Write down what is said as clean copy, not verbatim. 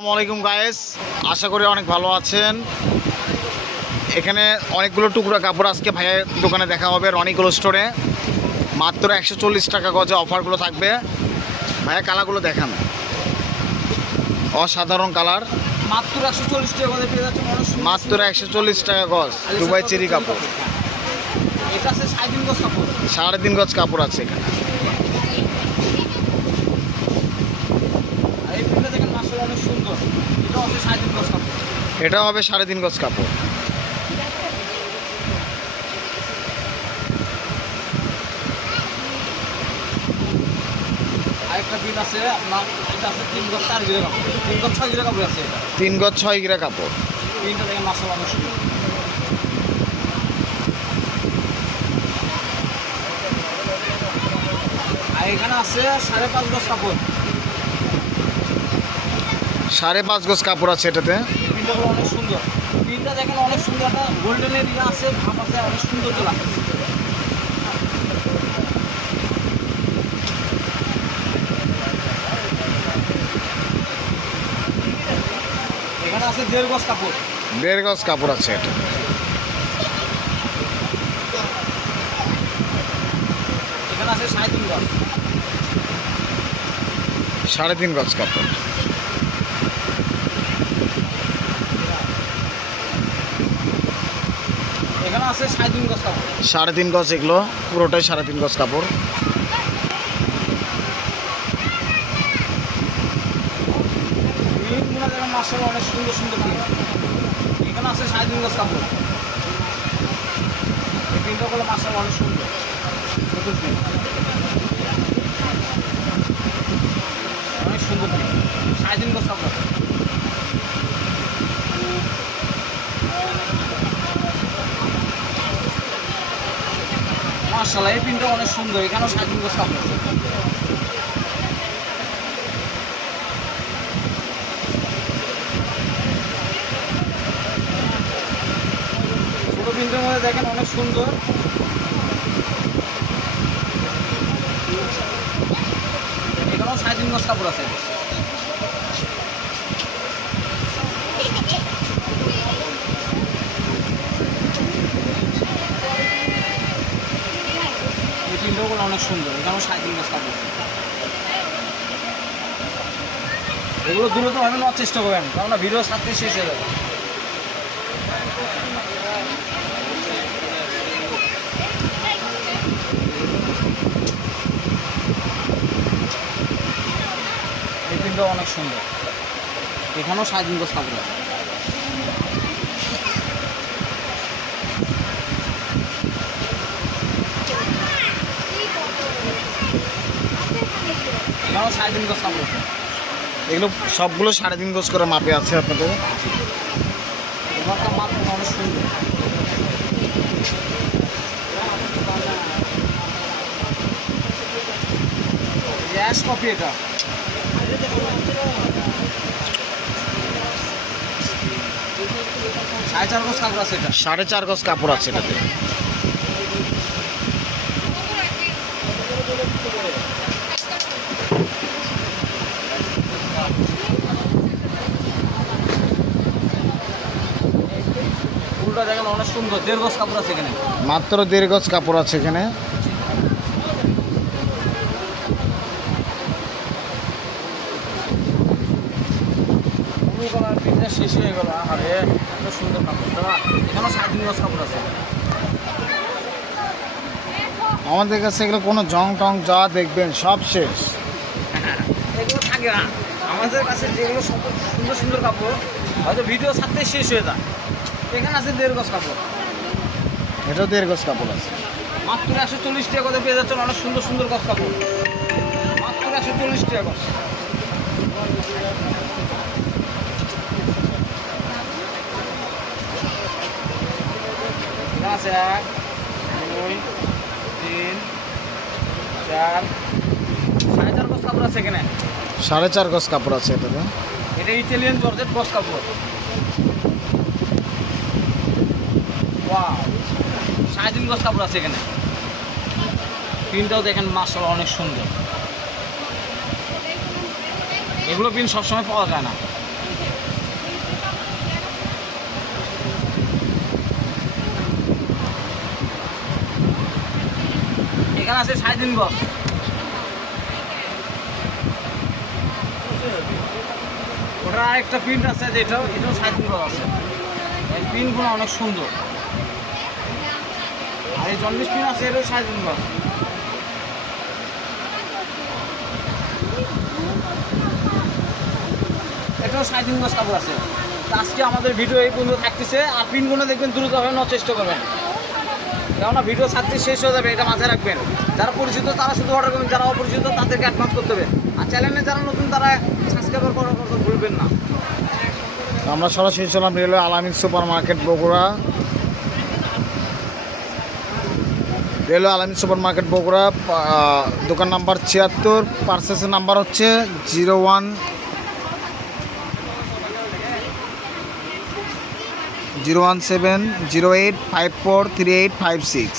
আসসালামু আলাইকুম গাইস, আশা করি অনেক ভালো আছেন। এখানে অনেকগুলো টুকরা কাপড় আজকে ভাইয়ের দোকানে দেখা হবে রনিগুলো স্টোরে। মাত্র 140 টাকা গজে অফারগুলো থাকবে। ভাইয়া কালারগুলো দেখান, অসাধারণ কালার। মাত্র 140 টাকা করে পেয়ে যাচ্ছে মাত্র 140 টাকা গজ দুবাই চেরি কাপড়। এটা আছে 3.5 গজ কাপড়, 3.5 গজ কাপড় আছে এখানে। এই প্রিন্টটা দেখেন মাশাআল্লাহ অনেক সুন্দর। এটা আছে 3.5 গজ কাপড়, এটা হবে 3.5 গজ কাপড়। আরেকটা প্রিন্ট আছে আপনার, এটা আছে 3 গজ 4 গিরা কাপড়, 3 গজ 6 গিরা কাপড় আছে। এটা 3 গজ 6 গিরা কাপড়। প্রিন্টটা দেখেন মাশাআল্লাহ অনেক সুন্দর। আর এখানে আছে 5.5 গজ কাপড়, 5.5 গজ কাপড় আছে এটাতে। প্রিন্টগুলো অনেক সুন্দর। প্রিন্টটা দেখেন অনেক সুন্দর, একটা গোল্ডেনের ইয়ে আছে, ভাব আছে, অনেক সুন্দর তো লাগে। এখানে আছে 1.5 গজ কাপড়, 1.5 গজ কাপড় আছে এটা। এখানে আছে 3.5 গজ, 3.5 গজ কাপড়। এখানে আছে 3.5 গজ কাপড়। 3.5 গজ, এগুলো পুরোটাই 3.5 গজ কাপড়। প্রিন্টগুলো দেখেন মাশাআল্লাহ অনেক সুন্দর সুন্দর প্রিন্ট। এখানে আছে 3.5 গজ কাপড়। এই প্রিন্টগুলো মাশাআল্লাহ অনেক সুন্দর, নতুন প্রিন্ট, অনেক সুন্দর প্রিন্ট। 3.5 গজ কাপড়। মাশাআল্লাহ এই প্রিন্টটা অনেক সুন্দর। এখানেও 3.5 গজ কাপড় আছে। ছোট প্রিন্টের মধ্যে দেখেন অনেক সুন্দর। এখানেও 3.5 গজ কাপড় আছে। এই প্রিন্টগুলো অনেক সুন্দর। এখানেও 3.5 গজ কাপড় আছে। এগুলো দ্রুতভাবে নেওয়ার চেষ্টা করবেন, কারণ ভিডিও সাথে শেষ হয়ে যাবে। এই প্রিন্টটা অনেক সুন্দর। এখানেও 3.5 গজ কাপড় আছে। এখানেও 3.5 গজ কাপড় আছে। এগুলো সবগুলো 3.5 গজ করে মাপে আছে আপনাদের। এবারটা মাত্র অনেক সুন্দর। গ্যাস কপি এটা। 4.5 গজ কাপড় আছে এটা। 4.5 গজ কাপড় আছে এটাতে। ফুলটা দেখেন অনেক সুন্দর। 1.5 গজ কাপড় আছে এখানে। মাত্র 1.5 গজ কাপড় আছে এখানে। ব্লু কালার প্রিন্টটা শেষ হয়ে গেল। আরে এত সুন্দর কাপড় দাদা। এখানেও 3.5 গজ কাপড় আছে। আমাদের কাছে এগুলো কোনো জং টং যা দেখবেন সব শেষ। এগুলো থাকে না আমাদের কাছে, যেগুলো সুন্দর সুন্দর কাপড় হয়তো ভিডিও ছাড়তে শেষ হয়ে যায়। এখানে আছে 1.5 গজ কাপড়, এটাও 1.5 গজ কাপড় আছে। মাত্র 140 টাকা করে পেয়ে যাচ্ছেন অনেক সুন্দর সুন্দর গজ কাপড়। মাত্র 140 টাকা গজ। এখানে আছে 1 2 3 4 4.5 গজ কাপড় আছে এখানে। 4.5 গজ কাপড় আছে এটাতে। এটা ইটালিয়ান জর্জেট গজ কাপড়। ওয়াও, 3.5 গজ কাপড় আছে এখানে। প্রিন্টটাও দেখেন মাশাআল্লাহ অনেক সুন্দর। এগুলো প্রিন্ট সবসময় পাওয়া যায় না। এখানে আছে 3.5 গজ। ওটা একটা প্রিন্ট আছে, এটাও 3.5 গজ আছে। এই প্রিন্টগুলো অনেক সুন্দর। আর এই জন্ডিস প্রিন্ট আছে, এটাও 3.5 গজ। এটাও 3.5 গজ কাপড় আছে। তো আজকে আমাদের ভিডিও এই পর্যন্ত থাকতেছে। আর প্রিন্টগুলো দেখবেন দ্রুতভাবে নেওয়ার চেষ্টা করবেন, কেননা ভিডিও ছাড়তে শেষ হয়ে যাবে, এটা মাথায় রাখবেন। যারা পরিচিত তারা শুধু অর্ডার করবেন, যারা অপরিচিত তাদেরকে অ্যাডভান্স করতে হবে। আর চ্যানেলে যারা নতুন তারা সাবস্ক্রাইব করার কথা ভুলবেন না। আমরা সরাসরি ছিলাম রেলওয়ে আলামিন সুপার মার্কেট বগুড়া। রেলওয়ে আলামিন সুপার মার্কেট বগুড়া, দোকান নাম্বার 76, পার্সেসের নাম্বার হচ্ছে 01708543856।